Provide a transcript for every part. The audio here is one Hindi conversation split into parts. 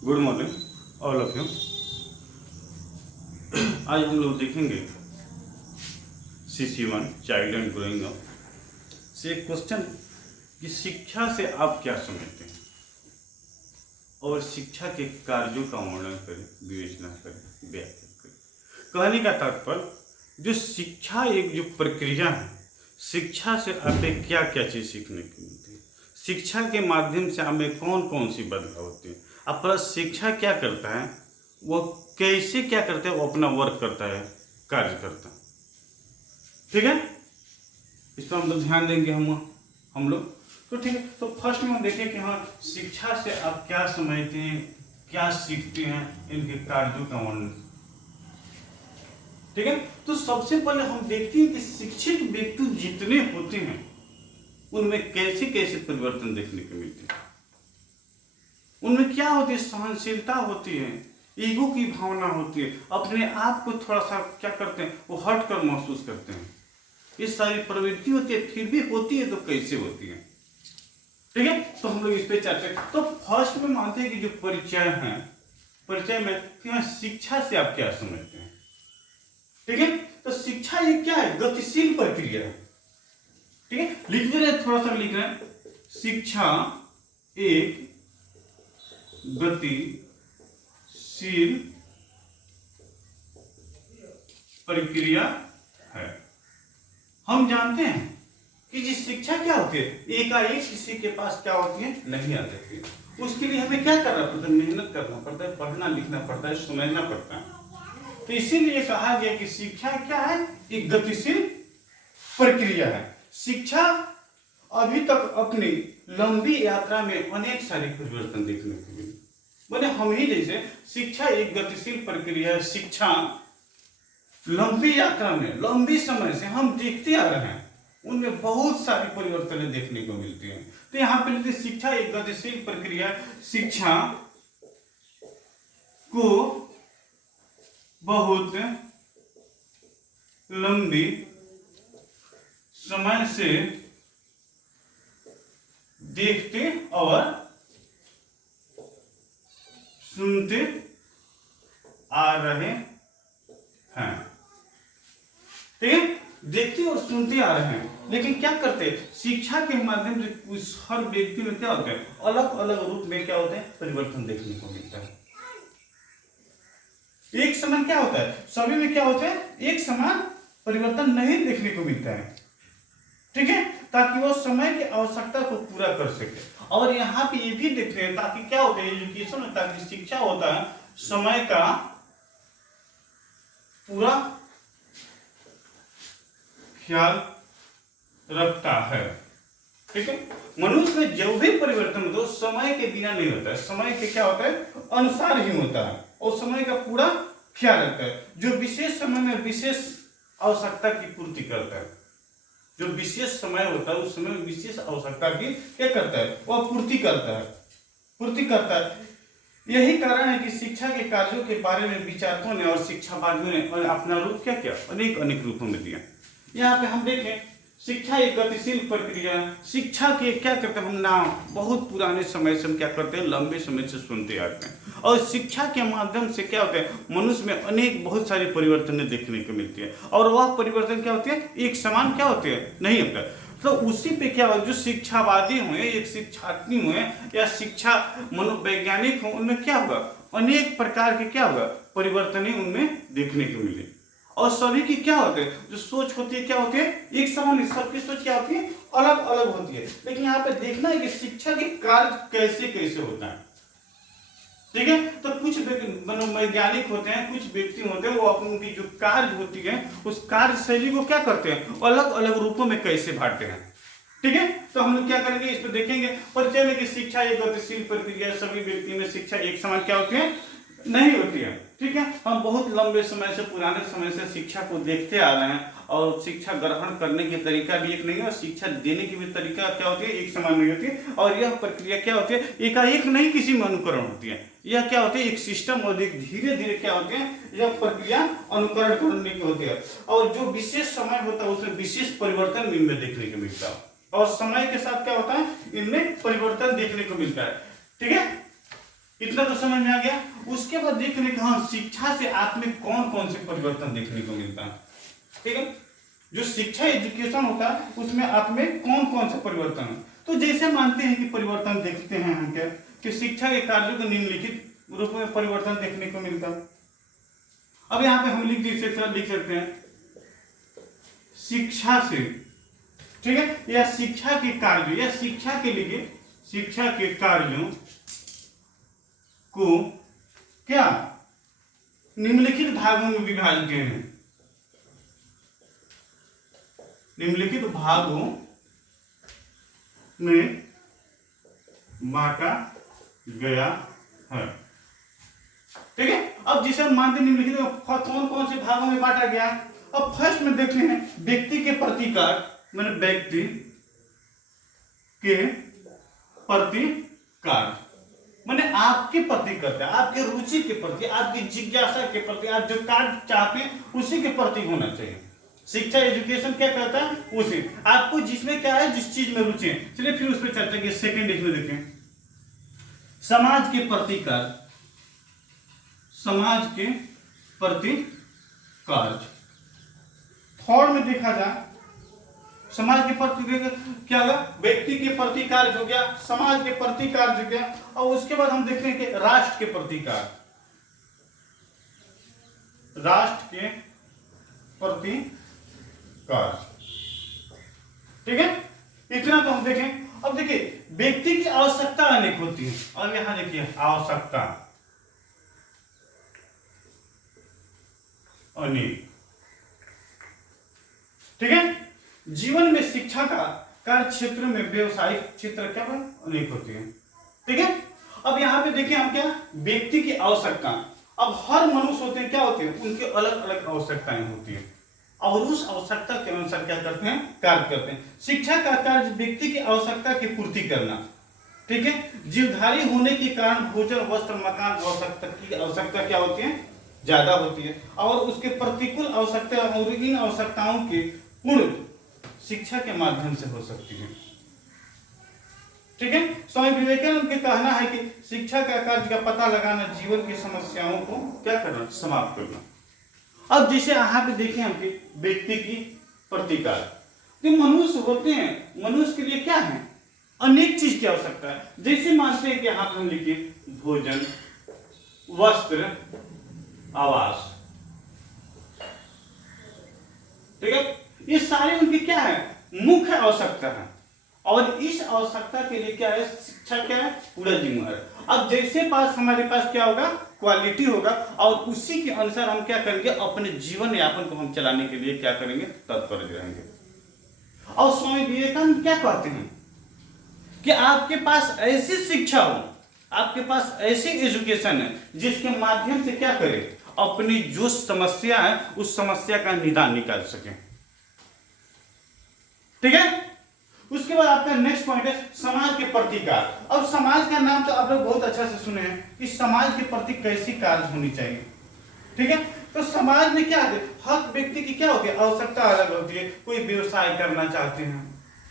Good morning all of you. आज हम लोग देखेंगे CC1 child and growing up से एक क्वेश्चन कि शिक्षा से आप क्या समझते हैं और शिक्षा के कार्यों का वर्णन करें, विवेचना करें, व्याख्या करें। कहने का तात्पर्य जो शिक्षा एक जो प्रक्रिया है, शिक्षा से हमें क्या क्या चीज़ सीखने को मिलती है, शिक्षा के माध्यम से हमें कौन कौन सी बदलाव होती है, अब प्लस शिक्षा क्या करता है, वो कैसे क्या करता है, वो अपना वर्क करता है, कार्य करता है। ठीक है, इस पर हम लोग ध्यान देंगे हम लोग। तो ठीक है, तो फर्स्ट में हम देखें कि हाँ शिक्षा से आप क्या समझते हैं, क्या सीखते हैं, इनके कार्यों का वर्णन। ठीक है, तो सबसे पहले हम देखते हैं कि शिक्षित व्यक्ति जितने होते हैं उनमें कैसे कैसे परिवर्तन देखने को मिलते हैं। उनमें क्या होती है, सहनशीलता होती है, ईगो की भावना होती है, अपने आप को थोड़ा सा क्या करते हैं, वो हट कर महसूस करते हैं। ये सारी प्रवृत्ति होती है, फिर भी होती है तो कैसे होती है। ठीक है, तो हम लोग इस पे चर्चा। तो फर्स्ट में मानते हैं कि जो परिचय है, परिचय में कि शिक्षा से आप क्या समझते हैं। ठीक है, तो शिक्षा ये क्या है, गतिशील प्रक्रिया है। ठीक है, लिख दे रहे, थोड़ा सा लिख रहे हैं, शिक्षा एक गतिशील प्रक्रिया है। हम जानते हैं कि जी शिक्षा क्या होती है, एकाएक किसी के पास क्या होती है, नहीं आ सकती। उसके लिए हमें क्या करना पड़ता है, मेहनत करना पड़ता है, पढ़ना लिखना पड़ता है, समझना पड़ता है। तो इसीलिए कहा गया कि शिक्षा क्या है, एक गतिशील प्रक्रिया है। शिक्षा अभी तक अपनी लंबी यात्रा में अनेक सारे परिवर्तन देखने को मिले। बोले हम ही जैसे शिक्षा एक गतिशील प्रक्रिया है। शिक्षा लंबी यात्रा में, लंबी समय से हम देखते आ रहे हैं, उनमें बहुत सारी परिवर्तन देखने को मिलती हैं। तो यहाँ पे लिखते शिक्षा एक गतिशील प्रक्रिया, शिक्षा को बहुत लंबी समय से देखते और सुनते आ रहे हैं। ठीक है, देखते और सुनते आ रहे हैं, लेकिन क्या करते, शिक्षा के माध्यम से हर व्यक्ति में क्या होता है, अलग अलग रूप में क्या होता है, परिवर्तन देखने को मिलता है। एक समान क्या होता है, सभी में क्या होता है, एक समान परिवर्तन नहीं देखने को मिलता है। ठीक है, ताकि वो समय की आवश्यकता को पूरा कर सके। और यहाँ पे ये भी देखते हैं ताकि क्या होता है, एजुकेशन होता है, शिक्षा होता है, समय का पूरा ख्याल रखता है। ठीक है, मनुष्य में जो भी परिवर्तन होता है समय के बिना नहीं होता है, समय के क्या होता है, अनुसार ही होता है, और समय का पूरा ख्याल रखता है। जो विशेष समय में विशेष आवश्यकता की पूर्ति करता है, जो विशेष समय होता है उस समय में विशेष आवश्यकता की क्या करता है, वह पूर्ति करता है। यही कारण है कि शिक्षा के कार्यों के बारे में विचारकों ने और शिक्षावादियों ने अपना रूप क्या किया, अनेक अनेक रूपों में दिया। यहाँ पे हम देखें, शिक्षा एक गतिशील प्रक्रिया, शिक्षा के क्या करते हैं, हम नाम बहुत पुराने समय से हम क्या करते हैं, लंबे समय से सुनते आते हैं, और शिक्षा के माध्यम से क्या होता है, मनुष्य में अनेक बहुत सारे परिवर्तन देखने को मिलती है, और वह परिवर्तन क्या होती है, एक समान क्या होते हैं, नहीं होता। तो उसी पे क्या हो, जो शिक्षावादी हुए, एक शिक्षार्थी हुए या शिक्षा मनोवैज्ञानिक हो, उनमें क्या होगा, अनेक प्रकार के क्या होगा, परिवर्तन उनमें देखने को मिले। और सभी की क्या होते हैं, जो सोच होती है क्या होती है, एक समान, सबकी सोच क्या होती है, अलग अलग होती है। लेकिन यहाँ पे देखना है कि शिक्षा के कार्य कैसे कैसे होता है। ठीक है, तो कुछ मनोवैज्ञानिक होते हैं, कुछ व्यक्ति होते हैं, वो उनकी जो कार्य होती है उस कार्य शैली को क्या करते हैं, अलग अलग रूपों में कैसे बांटते हैं। ठीक है, तो हम लोग क्या करेंगे, इस पर देखेंगे। परिचय में कि शिक्षा एक गतिशील प्रक्रिया, सभी व्यक्ति में शिक्षा एक समान क्या होती है, नहीं होती है। ठीक है, हम बहुत लंबे समय से, पुराने समय से शिक्षा को देखते आ रहे हैं, और शिक्षा ग्रहण करने की तरीका भी एक नहीं है, और शिक्षा देने की भी तरीका क्या होती है, एक समान नहीं होती है। और यह प्रक्रिया क्या होती है, एकाएक नहीं किसी में अनुकरण होती है, यह क्या होती है, एक सिस्टम, और एक धीरे धीरे क्या होती है, यह प्रक्रिया अनुकरण करने की होती है। और जो विशेष समय होता है उसमें विशेष परिवर्तन इनमें देखने को मिलता है, और समय के साथ क्या होता है, इनमें परिवर्तन देखने को मिलता है। ठीक है, इतना तो समझ में आ गया। उसके बाद देखने का हाँ शिक्षा से आप में कौन कौन से परिवर्तन देखने को मिलता है। ठीक है, जो शिक्षा एजुकेशन होता है उसमें आप में कौन कौन से परिवर्तन है। तो जैसे मानते हैं कि परिवर्तन देखते हैं हम क्या कि शिक्षा के कार्यों को निम्नलिखित रूप में परिवर्तन देखने को मिलता है। अब यहाँ पे हम लिख सकते हैं शिक्षा से, ठीक है, या शिक्षा के कार्य या शिक्षा के लिए शिक्षा के कार्यों को क्या निम्नलिखित भागों में विभाजित हैं, निम्नलिखित भागों में बांटा गया है। ठीक है, अब जिसे हम मानते निम्नलिखित कौन कौन से भागों में बांटा गया। अब फर्स्ट में देखते हैं व्यक्ति के प्रतिकार, मैंने व्यक्ति के प्रतिकार मैंने आपके प्रति करते हैं, आपके रुचि के प्रति, आपकी जिज्ञासा के प्रति, आप जो कार्य चाहते हैं उसी के प्रति होना चाहिए। शिक्षा एजुकेशन क्या कहता है, उसी आपको जिसमें क्या है, जिस चीज में रुचि है। चलिए फिर उस पर चर्चा की। सेकेंड इसमें देखें समाज के प्रतिकार, समाज के प्रति कार्य। थर्ड में देखा जाए समाज के प्रति क्या होगा, व्यक्ति के प्रति कार्य हो गया, समाज के प्रति कार्य हो गया, और उसके बाद हम देखते हैं कि राष्ट्र के प्रति कार्य, राष्ट्र के प्रति कार्य। ठीक है, इतना तो हम देखें। अब देखिए व्यक्ति की आवश्यकता अनेक होती है। अब यहां देखिए आवश्यकता अनेक, ठीक है, जीवन में शिक्षा का कार्य क्षेत्र में व्यवसायिक क्षेत्र क्या है, अनेक होती है। ठीक है, अब यहां पे देखिए हम क्या व्यक्ति की आवश्यकता। अब हर मनुष्य होते हैं क्या होते हैं, उनकी अलग अलग आवश्यकताएं होती है और उस आवश्यकता के अनुसार क्या करते हैं, कार्य करते हैं। शिक्षा का कार्य व्यक्ति की आवश्यकता की पूर्ति करना। ठीक है, जीवधारी होने के कारण भोजन वस्त्र मकान आवश्यकता की आवश्यकता क्या होती है, ज्यादा होती है, और उसके प्रतिकूल आवश्यकता और इन आवश्यकताओं के पूर्ण शिक्षा के माध्यम से हो सकती है। ठीक है, स्वामी विवेकानंद का कहना है कि शिक्षा का कार्य का पता लगाना जीवन की समस्याओं को क्या करना, समाप्त करना। अब जैसे यहाँ पे देखें हम कि व्यक्ति की प्रतिकार, जो मनुष्य होते हैं, मनुष्य के लिए क्या है, अनेक चीज की आवश्यकता है। जैसे मानते हैं कि यहाँ पे हम लिखे भोजन वस्त्र आवास। ठीक है, ये सारे उनकी क्या है, मुख्य आवश्यकता है, और इस आवश्यकता के लिए क्या है, शिक्षा क्या है, पूरा जिम्मेदार है। अब जैसे पास हमारे पास क्या होगा, क्वालिटी होगा, और उसी के अनुसार हम क्या करेंगे, अपने जीवन यापन को हम चलाने के लिए क्या करेंगे, तत्पर रहेंगे। और स्वामी विवेकानंद क्या कहते हैं कि आपके पास ऐसी शिक्षा हो, आपके पास ऐसी एजुकेशन है जिसके माध्यम से क्या करें, अपनी जो समस्या है उस समस्या का निदान निकाल सके। ठीक है, उसके बाद आपका नेक्स्ट पॉइंट है समाज के प्रतिकार। अब समाज का नाम तो आप लोग बहुत अच्छा से सुने हैं कि समाज के प्रति कैसी कार्य होनी चाहिए। ठीक है, तो समाज में क्या है, हर व्यक्ति की क्या होती है, आवश्यकता अलग होती है। कोई व्यवसाय करना चाहते हैं,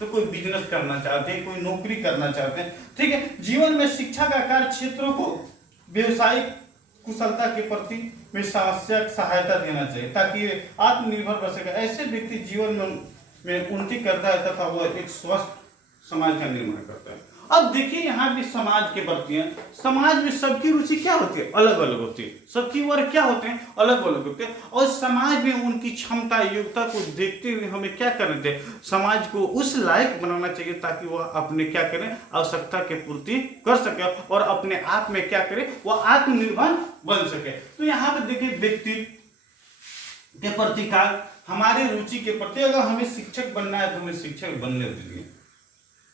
तो कोई बिजनेस करना चाहते हैं, कोई नौकरी करना चाहते हैं। ठीक है, जीवन में शिक्षा का कार्य क्षेत्रों को व्यवसायिक कुशलता के प्रति में समस्या सहायता देना चाहिए ताकि आत्मनिर्भर बन सके। ऐसे व्यक्ति जीवन में उन्नति करता है तथा वह एक स्वस्थ समाज का निर्माण करता है। अब देखिए यहाँ भी समाज के प्रति है, समाज में सबकी रुचि क्या होती है, अलग अलग होती है, सबकी वर्ग क्या होते हैं, अलग अलग होते हैं, और समाज में उनकी क्षमता योग्यता को देखते हुए हमें क्या करना चाहिए, समाज को उस लायक बनाना चाहिए ताकि वह अपने क्या करें, आवश्यकता के पूर्ति कर सके और अपने आप में क्या करे, वह आत्मनिर्भर बन सके। तो यहाँ पे देखिए व्यक्ति के प्रति का हमारे रुचि के प्रति, अगर हमें शिक्षक बनना है तो हमें शिक्षक बनने दीजिए।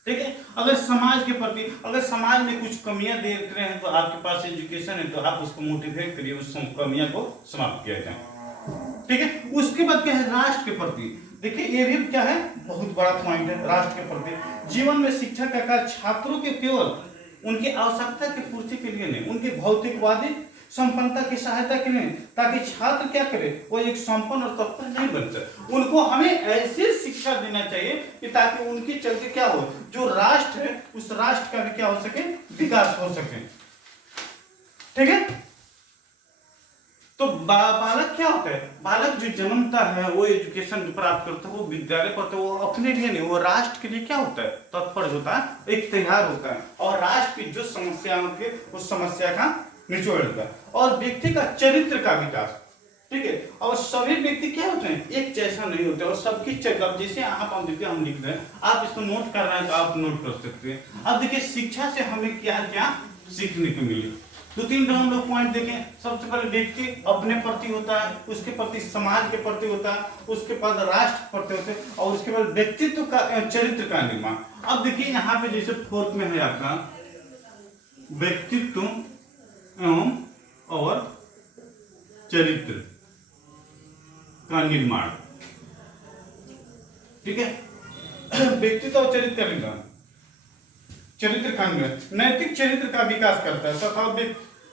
ठीक है, अगर समाज के प्रति, अगर समाज में कुछ कमियां देख रहे हैं तो आपके पास एजुकेशन है तो आप उसको मोटिवेट करिए, उस कमियां को समाप्त किया जाए। ठीक है, उसके बाद क्या है, राष्ट्र के प्रति। देखिए ये भी क्या है, बहुत बड़ा पॉइंट है राष्ट्र के प्रति। जीवन में शिक्षा का कार्य छात्रों के केवल उनकी आवश्यकता की पूर्ति के लिए नहीं, उनके भौतिकवादी संपन्नता की सहायता के लिए, ताकि छात्र क्या करे, वो एक संपन्न और तत्पर नहीं बन सके। उनको हमें ऐसी शिक्षा देना चाहिए कि ताकि उनके चलते क्या हो, जो राष्ट्र है उस राष्ट्र का भी क्या हो सके, विकास हो सके। ठीक है। तो बालक क्या होता है, बालक जो जन्मता है वो एजुकेशन प्राप्त करता है, वो विद्यालय पढ़ता है, वो अपने लिए नहीं, वो राष्ट्र के लिए क्या होता है, तत्पर होता है, एक तैयार होता है, और राष्ट्र की जो समस्या होती है उस समस्या का निचोड़ होता है, और व्यक्ति का चरित्र का विकास, ठीक है। और सभी व्यक्ति क्या होते हैं, एक जैसा नहीं होते, और सबकी चरित्र, जैसे आप देखिए हम लिख रहे हैं, आप इसको नोट कर रहे हैं तो आप नोट कर सकते हैं। अब देखिए शिक्षा से हमें क्या क्या सीखने को मिली, दो तीन हम लोग पॉइंट देखें। सबसे पहले व्यक्ति अपने प्रति होता है, उसके प्रति समाज के प्रति होता है, उसके बाद राष्ट्र प्रति होते हैं, और उसके बाद व्यक्तित्व का चरित्र का निर्माण। अब देखिए यहाँ पे जैसे फोर्थ में है आपका व्यक्तित्व एवं और चरित्र का निर्माण, ठीक है। व्यक्तित्व और चरित्र का निर्माण, चरित्र का नैतिक चरित्र का विकास करता है तथा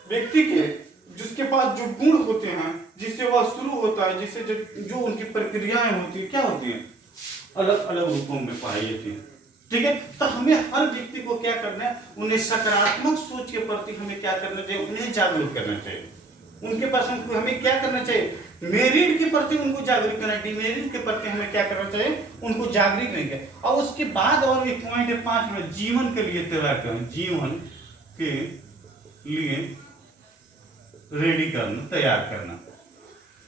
व्यक्ति के जिसके पास जो गुण होते हैं, जिससे वह शुरू होता है, जिससे जो उनकी प्रक्रियाएं होती है क्या होती हैं, अलग अलग रूपों में पाई जाती है, ठीक है। तो हमें हर व्यक्ति को क्या करना है, उन्हें सकारात्मक सोच के प्रति हमें क्या करना चाहिए, उन्हें जागरूक करना चाहिए। उनके पास हमें क्या करना चाहिए, मेरिट के प्रति उनको जागरूक करना, डिमेरिट के प्रति हमें क्या करना चाहिए, उनको जागरूक नहीं किया। और उसके बाद और एक पॉइंट है 5 में, जीवन के लिए तैयार करना, जीवन के लिए रेडी करना, तैयार करना।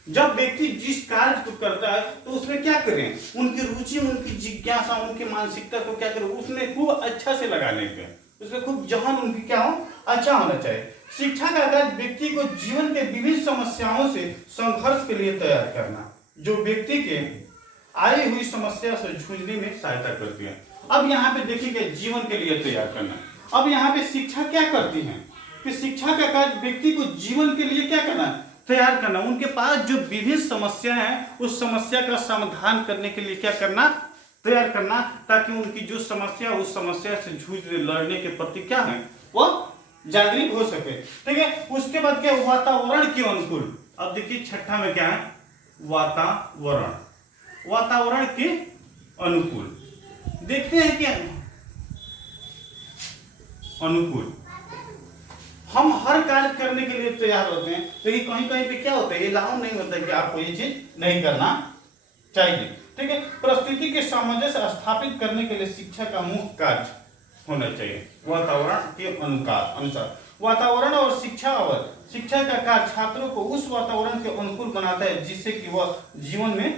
जब व्यक्ति जिस कार्य को करता है तो उसमें क्या करें, उनकी रुचि, उनकी जिज्ञासा, उनकी मानसिकता को क्या करें, उसमें खूब अच्छा से लगाने के, उसमें खूब जहन उनकी क्या हो, अच्छा होना चाहिए। शिक्षा का कार्य व्यक्ति को जीवन के विभिन्न समस्याओं से संघर्ष के लिए तैयार करना, जो व्यक्ति के आई हुई समस्या से जूझने में सहायता करती है। अब यहाँ पे देखिए जीवन के लिए तैयार करना। अब यहाँ पे शिक्षा क्या करती है कि शिक्षा का कार्य व्यक्ति को जीवन के लिए क्या करना, तैयार करना। उनके पास जो विभिन्न समस्याएं हैं उस समस्या का समाधान करने के लिए क्या करना, तैयार करना, ताकि उनकी जो समस्या, उस समस्या से जूझ लड़ने के प्रति क्या है, वो जागरूक हो सके, ठीक है। उसके बाद क्या, वातावरण के अनुकूल। अब देखिए छठा में क्या है, वातावरण, वातावरण के अनुकूल। देखते हैं क्या अनुकूल, हम हर कार्य करने के लिए तैयार होते हैं, लेकिन कहीं कहीं पे क्या होता है, अलाउ नहीं होता कि आपको ये चीज नहीं करना चाहिए, ठीक है। परिस्थिति के सामंजस्य स्थापित करने के लिए शिक्षा का मुख्य कार्य होना चाहिए वातावरण के अनुसार। वातावरण और शिक्षा का कार्य छात्रों को उस वातावरण के अनुकूल बनाता है जिससे कि वह जीवन में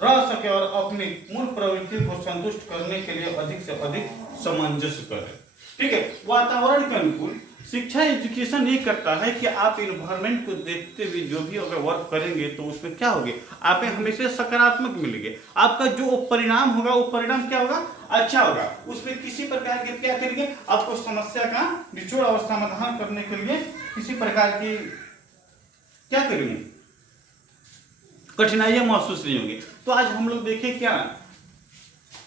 रह सके और अपनी मूल प्रवृत्ति को संतुष्ट करने के लिए अधिक से अधिक सामंजस्य करे, ठीक है। वातावरण के अनुकूल शिक्षा एजुकेशन ये करता है कि आप इन्वायरमेंट को देखते हुए जो भी अगर वर्क करेंगे तो उसमें क्या होगे, आप हमेशा सकारात्मक मिलेंगे, आपका जो परिणाम होगा वो परिणाम क्या होगा, अच्छा होगा। उसमें किसी प्रकार के क्या करेंगे, आपको समस्या का निचोड़ और समाधान करने के लिए किसी प्रकार की क्या करेंगे, कठिनाइयां महसूस नहीं होंगी। तो आज हम लोग देखें क्या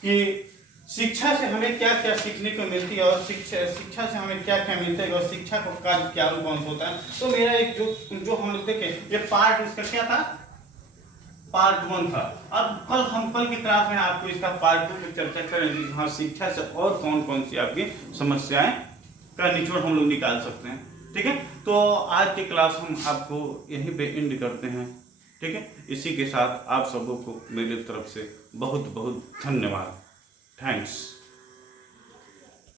कि शिक्षा से हमें क्या क्या सीखने को मिलती है, और शिक्षा से हमें क्या क्या मिलता है, और शिक्षा का कार्य क्या कौन सा होता है। तो मेरा एक जो हम लोग देखे ये पार्ट, इसका क्या था, पार्ट 1 था। अब कल की क्लास में आपको इसका पार्ट 2 की चर्चा करेंगे। हाँ, शिक्षा से और कौन कौन सी आपकी समस्याएं का निचोड़ हम लोग निकाल सकते हैं, ठीक है। तो आज की क्लास हम आपको यहीं पे एंड करते हैं, ठीक है। इसी के साथ आप सबों को मेरी तरफ से बहुत बहुत धन्यवाद। थैंक्स।